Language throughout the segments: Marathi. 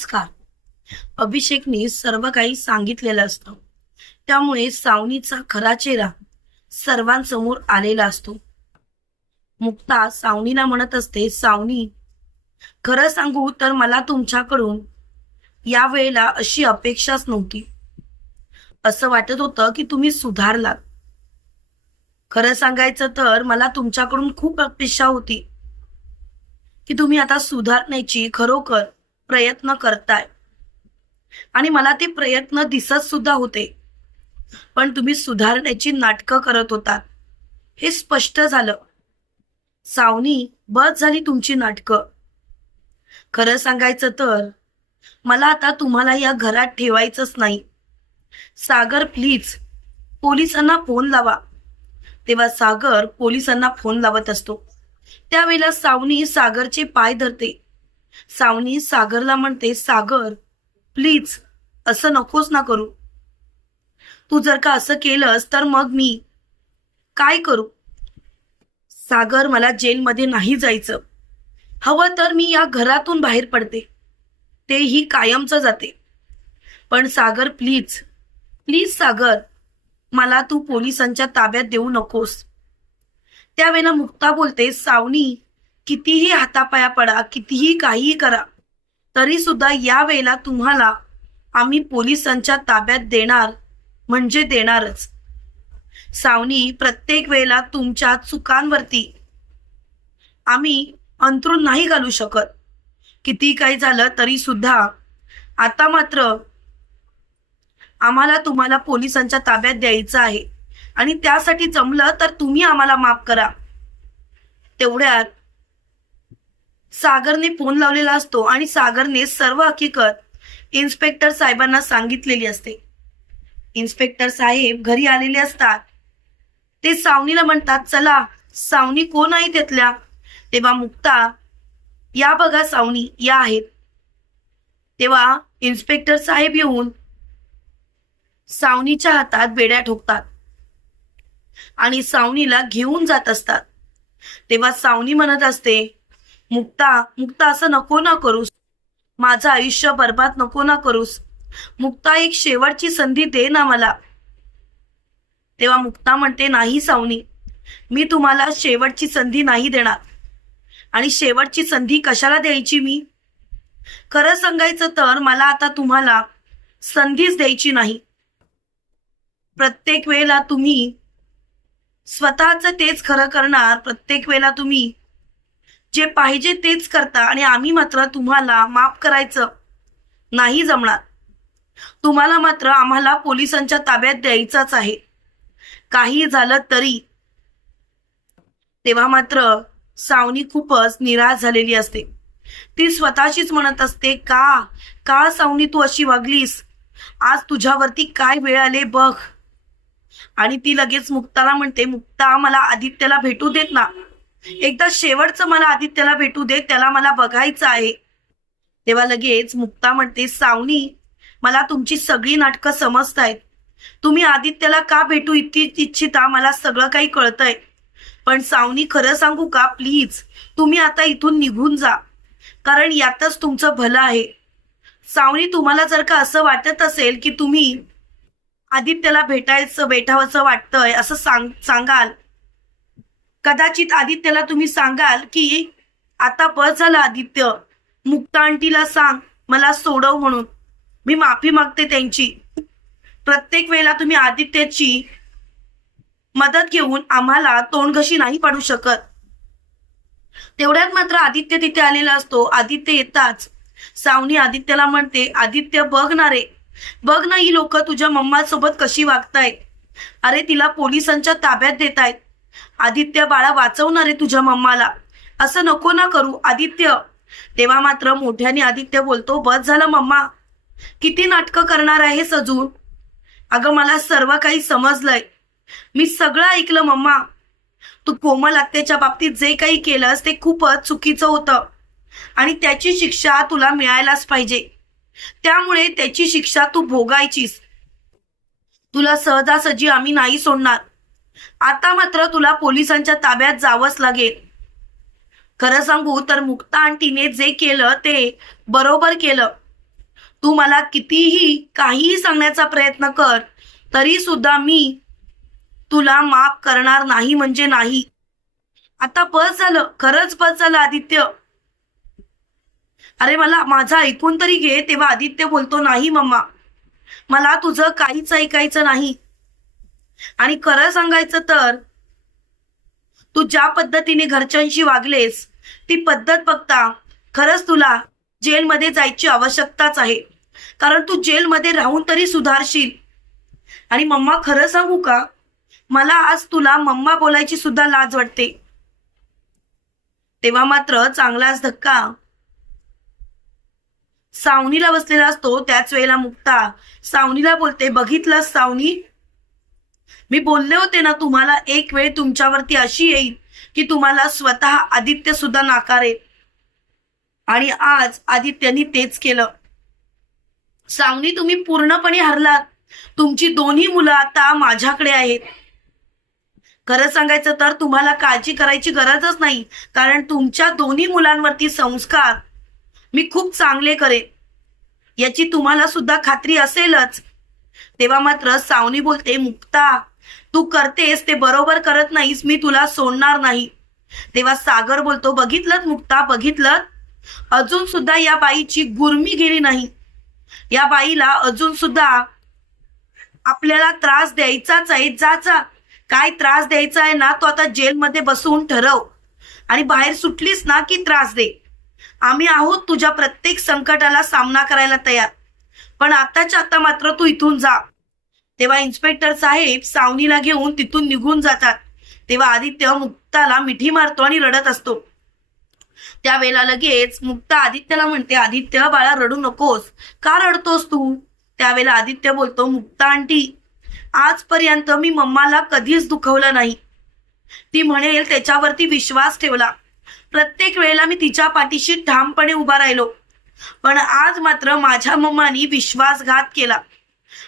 नमस्कार. अभिषेकने सर्व काही सांगितलेलं असतं. त्यामुळे सावनीचा खरा चेहरा सर्वांसमोर आलेला असतो. मुक्ता सावनीला म्हणत असते सावनी खरं सांगू तर मला तुमच्याकडून या वेळेला अशी अपेक्षाच नव्हती. असं वाटत होतं की तुम्ही सुधारलात. खरं सांगायचं तर मला तुमच्याकडून खूप अपेक्षा होती की तुम्ही आता सुधारण्याची खरोखर प्रयत्न करताय. आणि मला ते प्रयत्न दिसत सुद्धा होते. पण तुम्ही सुधारण्याची नाटकं करत होतात. हे स्पष्ट झालं. सावनी बस झाली तुमची नाटकं. खरं सांगायचं तर मला आता तुम्हाला या घरात ठेवायचंच नाही. सागर प्लीज पोलिसांना फोन लावा. तेव्हा सागर पोलिसांना फोन लावत असतो. त्यावेळेला सावनी सागरचे पाय धरते. सावनी सागरला म्हणते सागर प्लीज असं नकोस ना करू. तू जर का असं केलंस तर मग मी काय करू? सागर मला जेलमध्ये नाही जायचं. हवं तर मी या घरातून बाहेर पडते. तेही कायमचं जाते. पण सागर प्लीज प्लीज सागर मला तू पोलिसांच्या ताब्यात देऊ नकोस. त्यावेळेला मुक्ता बोलते सावनी कितीही हातापाया पडा कितीही काहीही करा तरी सुद्धा या वेळेला तुम्हाला आम्ही पोलिसांच्या ताब्यात देणार म्हणजे देणारच. सावनी प्रत्येक वेळेला तुमच्या चुकांवरती आम्ही अंतरून नाही घालू शकत. किती काही झालं तरी सुद्धा आता मात्र आम्हाला तुम्हाला पोलिसांच्या ताब्यात द्यायचं आहे. आणि त्यासाठी जमलं तर तुम्ही आम्हाला माफ करा. तेवढ्यात सागरने फोन लावलेला असतो आणि सागरने सर्व हकीकत इन्स्पेक्टर साहेबांना सांगितलेली असते. इन्स्पेक्टर साहेब घरी आलेले असतात. ते सावनीला म्हणतात चला सावनी कोण आहे त्यातल्या? तेव्हा मुक्ता या बघा सावनी या आहेत. तेव्हा इन्स्पेक्टर साहेब येऊन सावनीच्या हातात बेड्या ठोकतात आणि सावनीला घेऊन जात असतात. तेव्हा सावनी म्हणत असते मुक्ता मुक्ता असं नको ना करूस. माझं आयुष्य बर्बाद नको ना करूस. मुक्ता एक शेवटची संधी दे ना मला. तेव्हा मुक्ता म्हणते नाही सावनी मी तुम्हाला शेवटची संधी नाही देणार. आणि शेवटची संधी कशाला द्यायची मी? खरं सांगायचं तर मला आता तुम्हाला संधीच द्यायची नाही. प्रत्येक वेळेला तुम्ही स्वतःच तेच खरं करणार प्रत्येक वेळेला तुम्ही जे पाहिजे तेच करता आणि आम्ही मात्र तुम्हाला माफ करायचं नाही जमणार. तुम्हाला मात्र आम्हाला पोलिसांच्या ताब्यात द्यायचाच आहे. काही झालं तरी तेव्हा मात्र सावनी खूपच निराश झालेली असते. ती स्वतःशीच म्हणत असते का? का सावनी तू अशी वागलीस? आज तुझ्यावरती काय वेळ आले बघ. आणि ती लगेच मुक्ताला म्हणते मुक्ता मला आदित्यला भेटू देत ना. एकदा शेवटचं मला आदित्यला भेटू दे त्याला मला बघायचं आहे. तेव्हा लगेच मुक्ता म्हणते सावनी मला तुमची सगळी नाटकं समजतायत. तुम्ही आदित्यला का भेटू इच्छि- इच्छिता? मला सगळं काही कळतंय. पण सावनी खरं सांगू का? प्लीज तुम्ही आता इथून निघून जा. कारण यातच तुमचं भलं आहे. सावनी तुम्हाला जर का असं वाटत असेल की तुम्ही आदित्यला भेटायचं भेटावंसं वाटतंय असं सांग सांगाल कदाचित आदित्यला तुम्ही सांगाल की आता बस झालं आदित्य. मुक्ता आंटीला सांग मला सोडव म्हणून. मी माफी मागते त्यांची. प्रत्येक वेळेला तुम्ही आदित्यची मदत घेऊन आम्हाला तोंडघशी नाही पाडू शकत. तेवढ्यात मात्र आदित्य तिथे आलेला असतो. आदित्य येताच. सावनी आदित्यला म्हणते आदित्य बघ ना रे. बघ ना ही लोक तुझ्या मम्मा सोबत कशी वागतायत. अरे तिला पोलिसांच्या ताब्यात देतायत. आदित्य बाळा वाचवणार आहे तुझ्या मम्माला. असं नको ना करू आदित्य. तेव्हा मात्र मोठ्याने आदित्य बोलतो बस झालं मम्मा. किती नाटकं करणार आहे सजून? अगं मला सर्व काही समजलंय. मी सगळं ऐकलं मम्मा. तू कोमल आत्याच्या बाबतीत जे काही केलंस ते खूपच चुकीचं होतं. आणि त्याची शिक्षा तुला मिळायलाच पाहिजे. त्यामुळे त्याची शिक्षा तू भोगायचीस. तुला सहजासहजी आम्ही नाही सोडणार. आता मात्र तुला पोलिसांच्या ताब्यात जावंच लागेल. खरं सांगू तर मुक्ता आंटीने जे केलं ते बरोबर केलं. तू मला कितीही काहीही सांगण्याचा प्रयत्न कर तरी सुद्धा मी तुला माफ करणार नाही म्हणजे नाही. आता बस झालं खरंच बस झालं आदित्य. अरे मला माझं ऐकून तरी घे तेव्हा आदित्य बोलतो नाही मम्मा. मला तुझं काहीच ऐकायचं नाही. आणि खरं सांगायचं तर तू ज्या पद्धतीने घरच्यांशी वागलेस ती पद्धत बघता खरंच तुला जेलमध्ये जायची आवश्यकताच आहे. कारण तू जेलमध्ये राहून तरी सुधारशील. आणि मम्मा खरं सांगू का? मला आज तुला मम्मा बोलायची सुद्धा लाज वाटते. तेव्हा मात्र चांगलाच धक्का. सावनीला बसलेला असतो त्याच वेळेला मुक्ता सावनीला बोलते बघितलं सावनी? मी बोलले होते ना तुम्हाला एक वेळ तुमच्यावरती अशी येईल की तुम्हाला स्वतः आदित्य सुद्धा नाकारेल आणि आज आदित्यनी तेच केलं. सावनी तुम्ही पूर्णपणे हरलात. तुमची दोन्ही मुलं आता माझ्याकडे आहेत. खरं सांगायचं तर तुम्हाला काळजी करायची गरजच नाही कारण तुमच्या दोन्ही मुलांवरती संस्कार मी खूप चांगले करेन. याची तुम्हाला सुद्धा खात्री असेलच. तेव्हा मात्र सावनी बोलते मुक्ता तू करतेस ते बरोबर करत नाहीस मी तुला सोडणार नाही. तेव्हा सागर बोलतो बघितलं मुक्ता बघितलं अजून सुद्धा या बाईची गुरमी गेली नाही. या बाईला अजून सुद्धा आपल्याला त्रास द्यायचाच आहे जाचा काय त्रास द्यायचा आहे ना तो आता जेलमध्ये बसून ठरव. आणि बाहेर सुटलीस ना की त्रास दे. आम्ही आहोत तुझ्या प्रत्येक संकटाला सामना करायला तयार. पण आताच्या आता मात्र तू इथून जा. तेव्हा इन्स्पेक्टर साहेब सावनीला घेऊन तिथून निघून जातात. तेव्हा आदित्य मुक्ताला मिठी मारतो आणि रडत असतो. त्यावेळेला लगेच मुक्ता आदित्यला म्हणते आदित्य बाळा रडू नकोस. का रडतोस तू? त्यावेळेला आदित्य बोलतो मुक्ता आंटी आजपर्यंत मी मम्माला कधीच दुखवलं नाही. ती म्हणेल त्याच्यावरती विश्वास ठेवला. प्रत्येक वेळेला मी तिच्या पाठीशी ठामपणे उभा राहिलो. पण आज मात्र माझ्या मम्मानी विश्वासघात केला.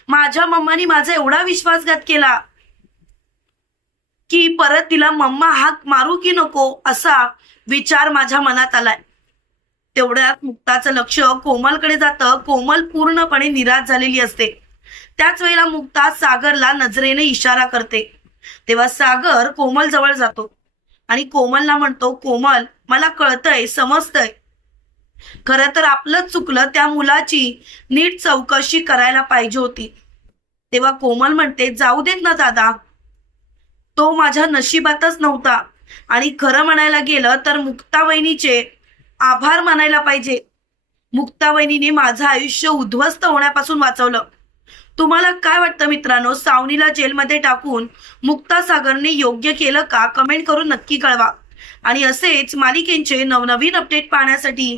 माझ्या मम्मानी माझा एवढा विश्वासघात केला की परत तिला मम्मा हाक मारू की नको? असा विचार माझ्या मनात आलाय. तेवढ्यात मुक्ताचं लक्ष कोमलकडे जातं. कोमल पूर्णपणे निराश झालेली असते. त्याच वेळेला मुक्ता सागरला नजरेने इशारा करते. तेव्हा सागर कोमल जवळ जातो आणि कोमलला म्हणतो कोमल मला कळतंय समजतंय खरं तर आपलंच चुकलं त्या मुलाची नीट चौकशी करायला पाहिजे होती. तेव्हा कोमल म्हणते जाऊ देत ना दादा. तो माझ्या नशिबातच नव्हता. आणि खरं म्हणायला गेलं तर मुक्ता वहिनीचे आभार मानायला पाहिजे. मुक्ता वहिनीने माझं आयुष्य उद्ध्वस्त होण्यापासून वाचवलं. तुम्हाला काय वाटतं मित्रांनो? सावनीला जेलमध्ये टाकून मुक्ता सागरने योग्य केलं का? कमेंट करून नक्की कळवा. आणि असेच मालिकेंचे नवनवीन अपडेट पाहण्यासाठी